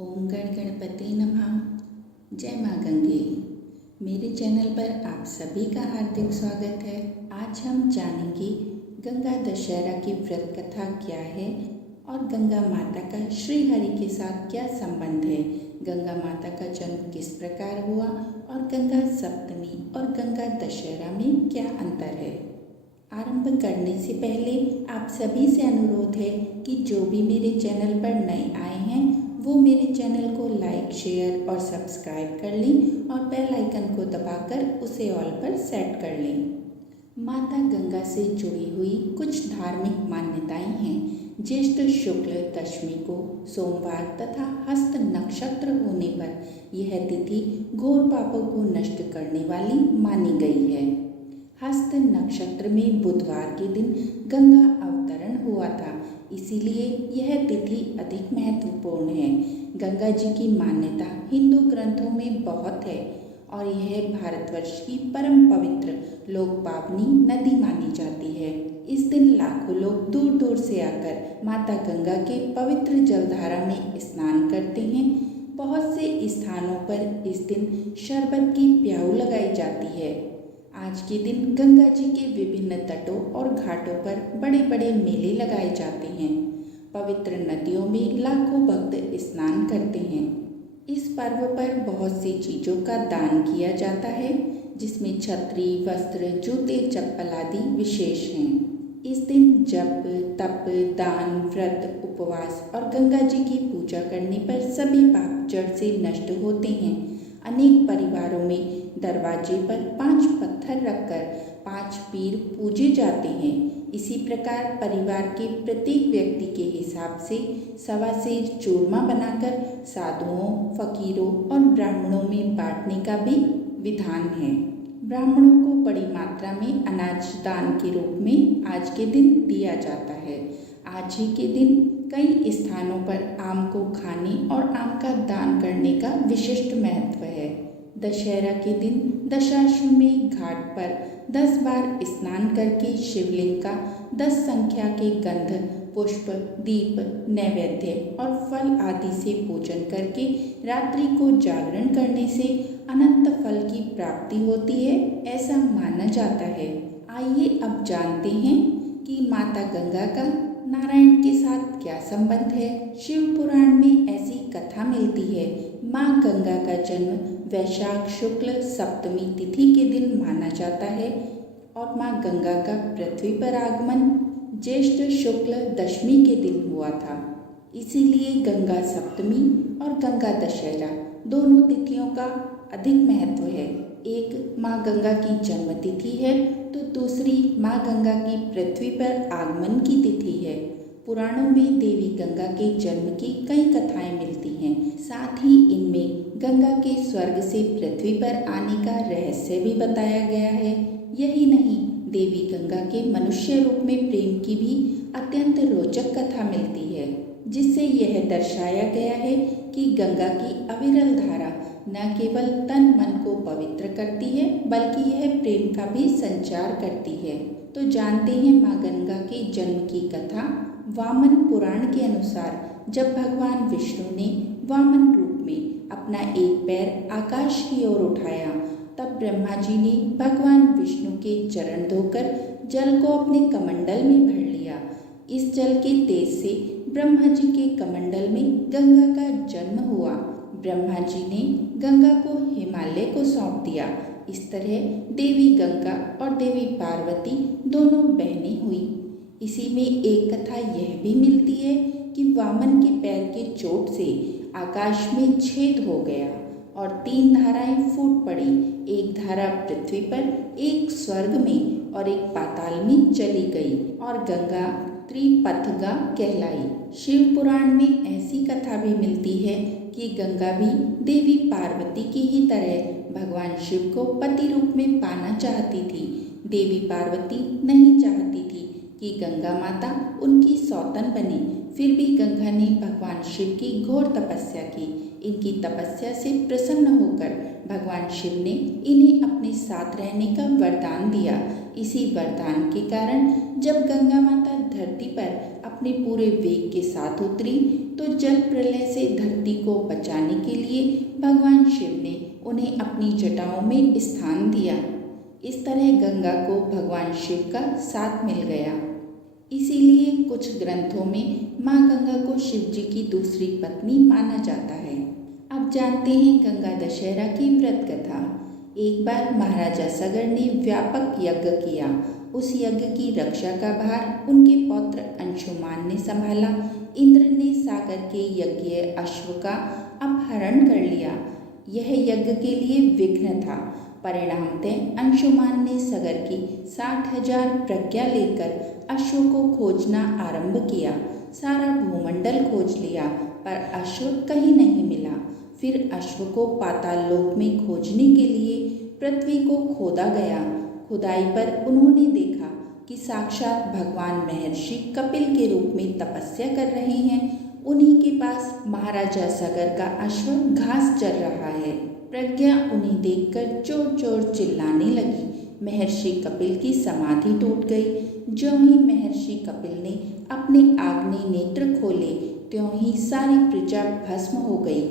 ओम गण गणपति नमः। जय माँ गंगे। मेरे चैनल पर आप सभी का हार्दिक स्वागत है। आज हम जानेंगे गंगा दशहरा की व्रत कथा क्या है और गंगा माता का श्री हरि के साथ क्या संबंध है। गंगा माता का जन्म किस प्रकार हुआ और गंगा सप्तमी और गंगा दशहरा में क्या अंतर है। आरंभ करने से पहले आप सभी से अनुरोध है कि जो भी मेरे चैनल पर नए आए हैं वो मेरे चैनल को लाइक, शेयर और सब्सक्राइब कर लें और बेल आइकन को दबाकर उसे ऑल पर सेट कर लें। माता गंगा से जुड़ी हुई कुछ धार्मिक मान्यताएं हैं। ज्येष्ठ शुक्ल दशमी को सोमवार तथा हस्त नक्षत्र होने पर यह तिथि घोर पापों को नष्ट करने वाली मानी गई है। हस्त नक्षत्र में बुधवार के दिन गंगा अवतरण हुआ था, इसीलिए यह तिथि अधिक महत्वपूर्ण है। गंगा जी की मान्यता हिंदू ग्रंथों में बहुत है और यह भारतवर्ष की परम पवित्र लोक पावनी नदी मानी जाती है। इस दिन लाखों लोग दूर दूर से आकर माता गंगा के पवित्र जलधारा में स्नान करते हैं। बहुत से स्थानों पर इस दिन शरबत की प्याऊ लगाई जाती है। आज के दिन गंगा जी के विभिन्न तटों और घाटों पर बड़े बड़े मेले लगाए जाते हैं। पवित्र नदियों में लाखों भक्त स्नान करते हैं। इस पर्व पर बहुत सी चीज़ों का दान किया जाता है, जिसमें छतरी, वस्त्र, जूते, चप्पल आदि विशेष हैं। इस दिन जप, तप, दान, व्रत, उपवास और गंगा जी की पूजा करने पर सभी पाप जड़ से नष्ट होते हैं। अनेक परिवारों में दरवाजे पर 5 पत्थर रखकर 5 पीर पूजे जाते हैं। इसी प्रकार परिवार के प्रत्येक व्यक्ति के हिसाब से सवा सेर चूरमा बनाकर साधुओं, फकीरों और ब्राह्मणों में बांटने का भी विधान है। ब्राह्मणों को बड़ी मात्रा में अनाज दान के रूप में आज के दिन दिया जाता है। आज ही के दिन कई स्थानों पर आम को खाने और आम का दान करने का विशिष्ट महत्व है। दशहरा के दिन दशाश्वमेध घाट पर 10 बार स्नान करके शिवलिंग का 10 संख्या के गंध, पुष्प, दीप, नैवेद्य और फल आदि से पूजन करके रात्रि को जागरण करने से अनंत फल की प्राप्ति होती है, ऐसा माना जाता है। आइए अब जानते हैं कि माता गंगा का नारायण के साथ क्या संबंध है। शिव पुराण में ऐसी कथा मिलती है। माँ गंगा का जन्म वैशाख शुक्ल सप्तमी तिथि के दिन माना जाता है और माँ गंगा का पृथ्वी पर आगमन ज्येष्ठ शुक्ल दशमी के दिन हुआ था। इसीलिए गंगा सप्तमी और गंगा दशहरा दोनों तिथियों का अधिक महत्व है। एक माँ गंगा की जन्म तिथि है तो दूसरी माँ गंगा की पृथ्वी पर आगमन की तिथि है। पुराणों में देवी गंगा के जन्म की कई कथाएं मिलती हैं। साथ ही इनमें गंगा के स्वर्ग से पृथ्वी पर आने का रहस्य भी बताया गया है। यही नहीं, देवी गंगा के मनुष्य रूप में प्रेम की भी अत्यंत रोचक कथा मिलती है, जिससे यह दर्शाया गया है कि गंगा की अविरल धारा न केवल तन मन को पवित्र करती है बल्कि यह प्रेम का भी संचार करती है। तो जानते हैं माँ गंगा के जन्म की कथा। वामन पुराण के अनुसार जब भगवान विष्णु ने वामन रूप में अपना एक पैर आकाश की ओर उठाया, तब ब्रह्मा जी ने भगवान विष्णु के चरण धोकर जल को अपने कमंडल में भर लिया। इस जल के तेज से ब्रह्मा जी के कमंडल में गंगा का जन्म हुआ। ब्रह्मा जी ने गंगा को हिमालय को सौंप दिया। इस तरह देवी गंगा और देवी पार्वती दोनों बहनें हुई। इसी में एक कथा यह भी मिलती है कि वामन के पैर के चोट से आकाश में छेद हो गया और 3 धाराएं फूट पड़ी। एक धारा पृथ्वी पर, एक स्वर्ग में और एक पाताल में चली गई और गंगा त्रिपथगा कहलाई। शिव पुराण में ऐसी कथा भी मिलती है कि गंगा भी देवी पार्वती की ही तरह भगवान शिव को पति रूप में पाना चाहती थी। देवी पार्वती नहीं चाहती थी कि गंगा माता उनकी सौतन बने, फिर भी गंगा ने भगवान शिव की घोर तपस्या की। इनकी तपस्या से प्रसन्न होकर भगवान शिव ने इन्हें अपने साथ रहने का वरदान दिया। इसी वरदान के कारण जब गंगा माता धरती पर अपने पूरे वेग के साथ उतरी तो जल प्रलय से धरती को भगवान शिव ने उन्हें अपनी जटाओं में स्थान दिया। इस तरह गंगा को भगवान शिव का साथ मिल गया। इसीलिए कुछ ग्रंथों में माँ गंगा को शिव जी की दूसरी पत्नी माना जाता है। अब जानते हैं गंगा दशहरा की व्रत कथा। एक बार महाराजा सगर ने व्यापक यज्ञ किया। उस यज्ञ की रक्षा का भार उनके पौत्र अंशुमान ने संभाला। इंद्र ने सागर के यज्ञ अश्व का अपहरण कर लिया। यह यज्ञ के लिए विघ्न था। परिणामतः अंशुमान ने सगर की 60,000 प्रज्ञा लेकर अश्व को खोजना आरंभ किया। सारा भूमंडल खोज लिया पर अश्व कहीं नहीं मिला। फिर अश्व को पाताल लोक में खोजने के लिए पृथ्वी को खोदा गया। खुदाई पर उन्होंने देखा कि साक्षात भगवान महर्षि कपिल के रूप में तपस्या कर रहे हैं। उन्हीं के पास महाराजा सगर का अश्व घास चर रहा है। प्रज्ञा उन्हें देखकर चोर चोर चिल्लाने लगी। महर्षि कपिल की समाधि टूट गई। ज्यों ही महर्षि कपिल ने अपने आग्नेय नेत्र खोले त्यों ही सारी प्रजा भस्म हो गई।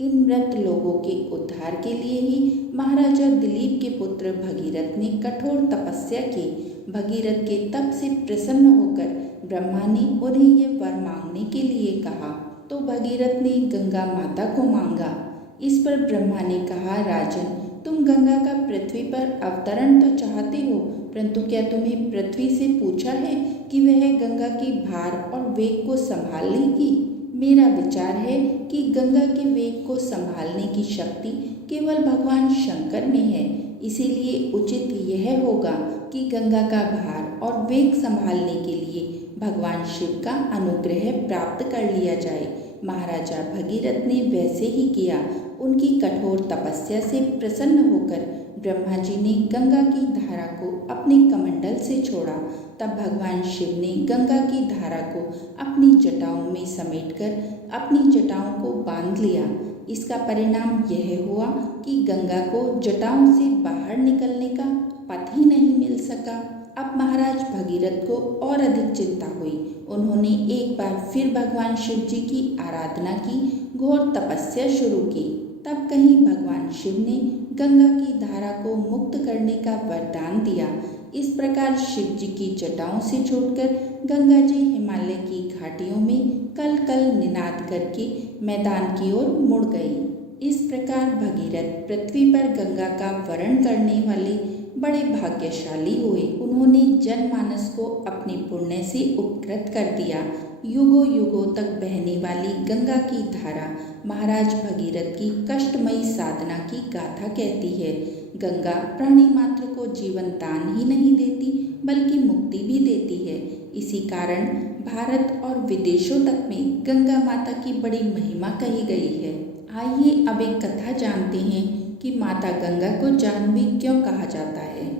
इन मृत लोगों के उद्धार के लिए ही महाराजा दिलीप के पुत्र भगीरथ ने कठोर तपस्या की। भगीरथ के तप से प्रसन्न होकर ब्रह्मा ने उन्हें यह वर मांगने के लिए कहा तो भगीरथ ने गंगा माता को मांगा। इस पर ब्रह्मा ने कहा, राजन, तुम गंगा का पृथ्वी पर अवतरण तो चाहते हो, परंतु क्या तुम्हें पृथ्वी से पूछा है कि वह गंगा की भार और वेग को संभाल लेगी? मेरा विचार है कि गंगा के वेग को संभालने की शक्ति केवल भगवान शंकर में है। इसीलिए उचित यह होगा कि गंगा का भार और वेग संभालने के लिए भगवान शिव का अनुग्रह प्राप्त कर लिया जाए। महाराजा भगीरथ ने वैसे ही किया। उनकी कठोर तपस्या से प्रसन्न होकर ब्रह्मा जी ने गंगा की धारा को अपने कमंडल से छोड़ा। तब भगवान शिव ने गंगा की धारा को अपनी जटाओं में समेटकर अपनी जटाओं को बांध लिया। इसका परिणाम यह हुआ कि गंगा को जटाओं से बाहर निकलने का पथ ही नहीं मिल सका। अब महाराज भगीरथ को और अधिक चिंता हुई। उन्होंने एक बार फिर भगवान शिव जी की आराधना की, घोर तपस्या शुरू की। तब कहीं भगवान शिव ने गंगा की धारा को मुक्त करने का वरदान दिया। इस प्रकार शिव जी की जटाओं से छूटकर गंगा जी हिमालय की घाटियों में कल कल निनाद करके मैदान की ओर मुड़ गई। इस प्रकार भगीरथ पृथ्वी पर गंगा का वरण करने वाले बड़े भाग्यशाली हुए। उन्होंने जनमानस को अपने पुण्य से उपकृत कर दिया। युगों युगों तक बहने वाली गंगा की धारा महाराज भगीरथ की कष्टमयी साधना की गाथा कहती है। गंगा प्राणी मात्र को जीवन दान ही नहीं देती बल्कि मुक्ति भी देती है। इसी कारण भारत और विदेशों तक में गंगा माता की बड़ी महिमा कही गई है। आइए अब एक कथा जानते हैं कि माता गंगा को जाह्नवी क्यों कहा जाता है।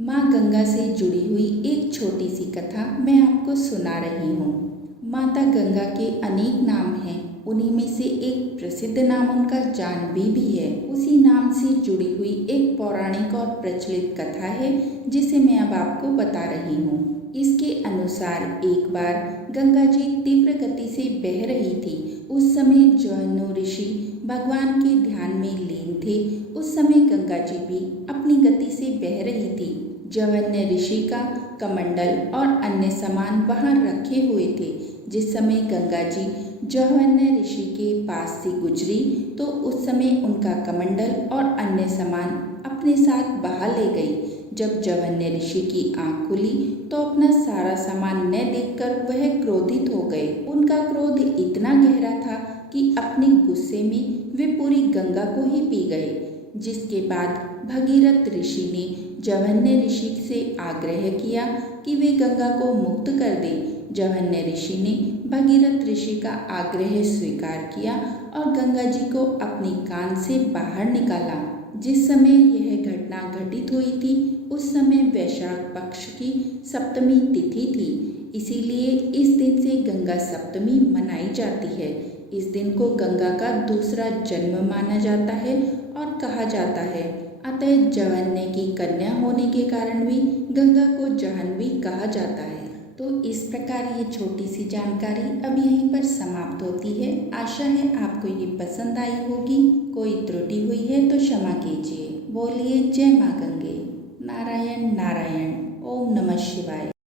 माँ गंगा से जुड़ी हुई एक छोटी सी कथा मैं आपको सुना रही हूँ। माता गंगा के अनेक नाम हैं, उन्हीं में से एक प्रसिद्ध नाम उनका जाह्नवी भी है। उसी नाम से जुड़ी हुई एक पौराणिक और प्रचलित कथा है जिसे मैं अब आपको बता रही हूँ। इसके अनुसार एक बार गंगा जी तीव्र गति से बह रही थी। उस समय जौहन्नु ऋषि भगवान के ध्यान में लीन थे। उस समय गंगा जी भी अपनी गति से बह रही थी। जौहन्नु ऋषि का कमंडल और अन्य सामान वहां रखे हुए थे। जिस समय गंगा जी जौहन्नु ऋषि के पास से गुजरी तो उस समय उनका कमंडल और अन्य सामान अपने साथ बहा ले गई। जब जौहन्नु ऋषि की आंख खुली तो अपना सारा सामान न देखकर वह क्रोधित हो गए। उनका क्रोध इतना गहरा था कि अपने गुस्से में वे पूरी गंगा को ही पी गए। जिसके बाद भगीरथ ऋषि ने जौहन्नु ऋषि से आग्रह किया कि वे गंगा को मुक्त कर दें। जौहन्नु ऋषि ने भगीरथ ऋषि का आग्रह स्वीकार किया और गंगा जी को अपनी कान से बाहर निकाला। जिस समय यह घटना घटित हुई थी उस समय वैशाख पक्ष की सप्तमी तिथि थी। इसीलिए इस दिन से गंगा सप्तमी मनाई जाती है। इस दिन को गंगा का दूसरा जन्म माना जाता है और कहा जाता है। अतः जौहन्नु की कन्या होने के कारण भी गंगा को जाह्नवी कहा जाता है। तो इस प्रकार ये छोटी सी जानकारी अब यहीं पर समाप्त होती है। आशा है आपको ये पसंद आई होगी। कोई कीजिए। बोलिए जय माँ गंगे। नारायण नारायण। ओम नमः शिवाय।